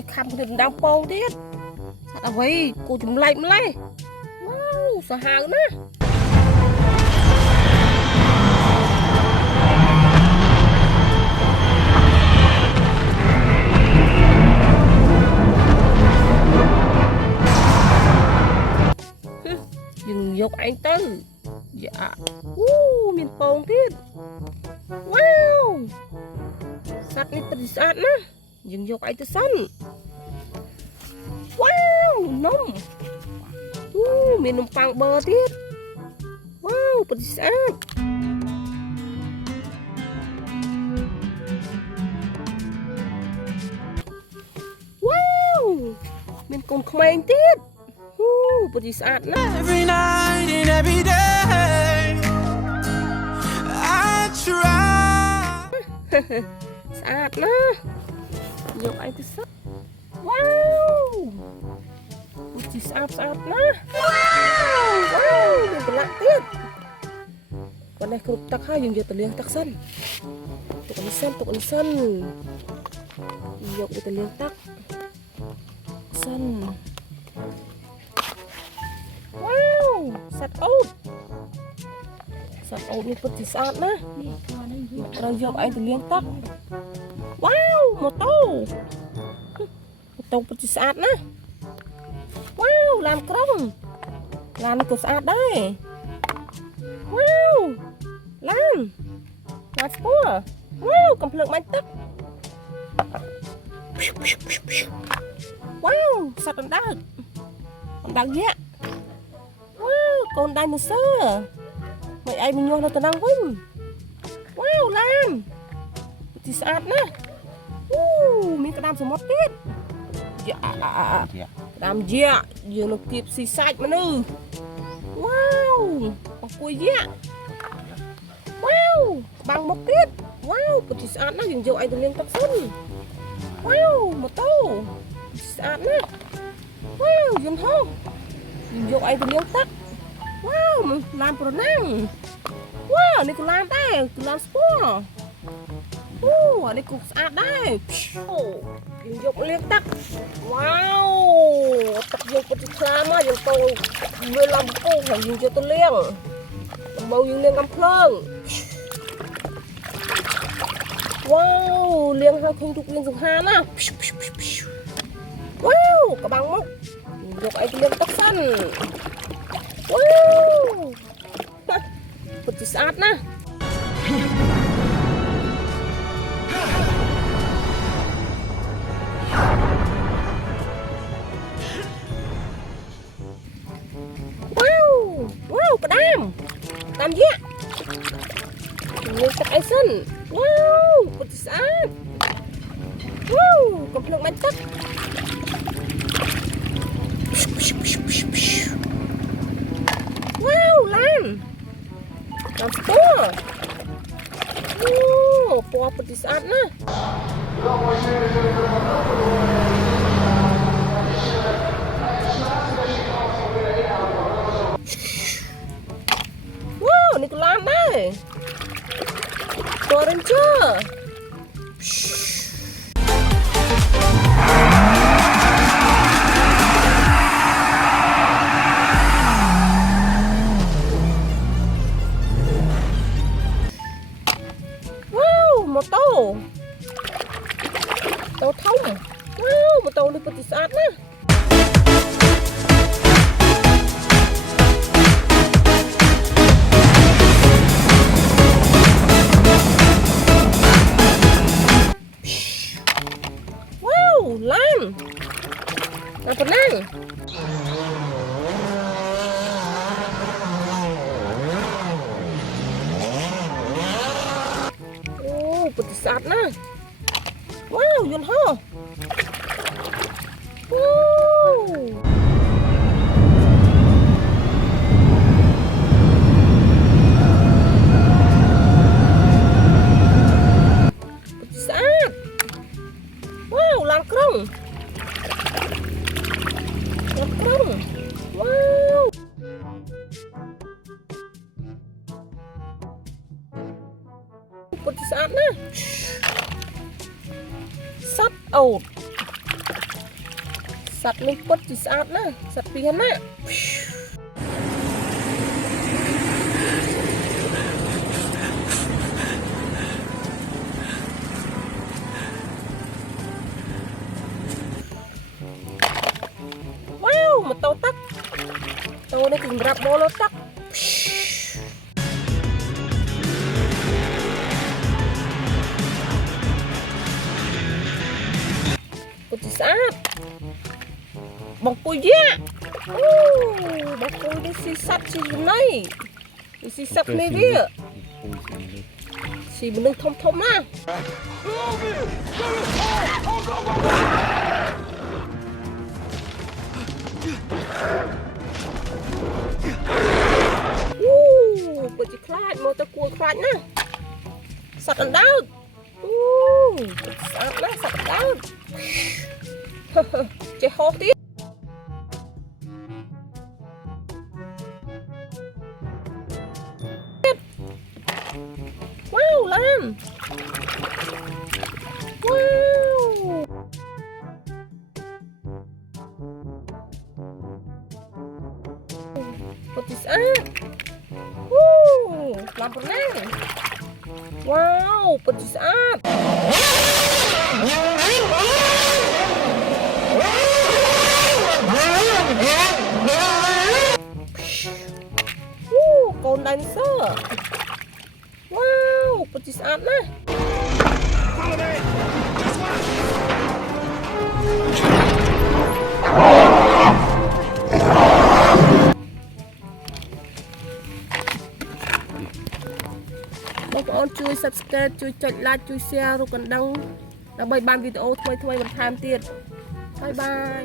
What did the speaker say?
tôi khăm cái đam pong tiết sao vậy cô chùm lạnh lấy wow sao hào nữa dừng dục anh tư dạ miền pong tiết wow sát này tận sát nữa dừng dục anh tư sân wow nông miền nông pang bờ tiết wow tận sát wow miền cồn khmer tiết tận sát nữa Every night and every day I try sát nữa dục anh tư sân wow chỉ sát nữa wow đừng có lạ tiết con này không tắc hai dùng giờ tự liên tắc sân tụi con sân dục tự liên tắc sân wow sát ốt như bật chỉ sát nữa rồi dục anh tự liên tắc wow một tô bật chỉ sát nữa wow làm krong làm này cũng sát đấy wow làm sport wow cầm lượng mạnh tắc wow sát còn đang dễ wow còn đang sơ mày ai mình nhô nó tao đang vinh wow làm thì sát nữa mình cái đam số một tiết dạ đam dạ giờ nó kịp xì sạch mà nữ wow bọc quỳ dạ wow bằng một tiết wow cái sát nó dừng dầu ai tụi liên tắc sân wow một tô sát nữa wow dừng hông dừng dầu ai tụi liên tắc wow làm pro năng wow này cũng làm đây cũng làm sport đây cũng sát đây dừng dầu liên tắc wow tắc dầu có chích làm á dừng tôi vừa làm cô phải dừng dầu tôi liên bầu dừng liên cầm phơn wow liên hai không chục liên dùng hai á wow cả bằng mốc dầu ai liên tắc sân wow bật chỉ sát nè wow cả đam gì người ai sân wow bật chỉ sát wow cầm lượng mạnh tắc wow làm sport po bật chỉ sát nè wow này cũng làm đấy to đến chưa một tô thông wow một tô đi bật sát nè wow làm phần năng bật sát nè wow yun ho wow bật sát wow làm krong wow bật sát nè sắt ột Sạch lên quất thì sạch nè. Sạch vì hắn nè. Wow, một tô tắc. Tô này thì rạp bó lô tắc. Quất thì sạch. Bọc bùi dá. Bọc bùi đi xì sạch xì dùm này. Đi xì sạch này bia. Xì bình thông thông nè. Bữa chị khai, mô ta cua khai nè. Sạch ăn đau. Sạch nè, sạch ăn đau. Chị hô tiếp. Wow, Lan. Wow. Petis làm pernah. Wow, petis con dancer. Wow, petis nè.បងប្អូនជួយ subscribe ជួយចុច like ជួយ share រូបកណ្ដឹងដើម្បីបានវីដេអូថ្មីៗបន្ថែមទៀត. Bye bye.